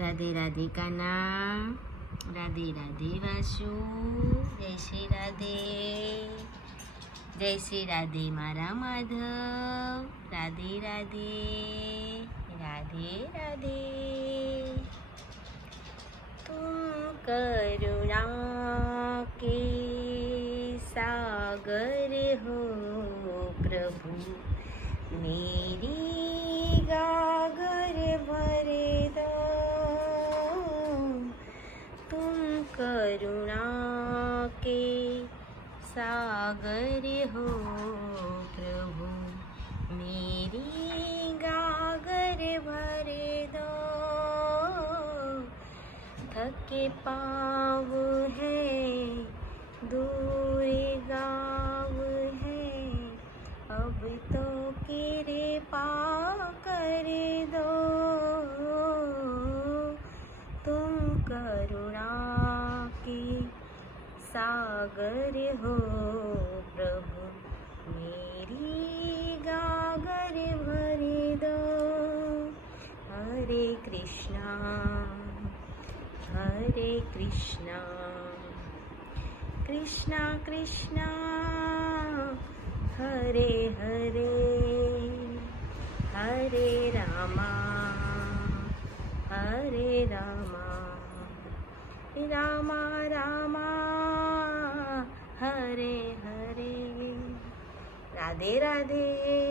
राधे राधे काना, राधे राधे वासु, जय श्री राधे, जय श्री राधे मारा माधव, राधे राधे, राधे राधे। तुम करुणा के सागर हो प्रभु, मेरी गागर भरे दो। तुम करुणा के सागर हो प्रभु, मेरी गागर भरे दो। थके पाँव हैं, दूर गाँव है, अब तो कृपा कर दो। तुम करुणा के सागर हो प्रभु, मेरी गागर भर दो। हरे कृष्णा कृष्णा कृष्णा हरे हरे, हरे रामा रामा रामा हरे हरे। राधे राधे।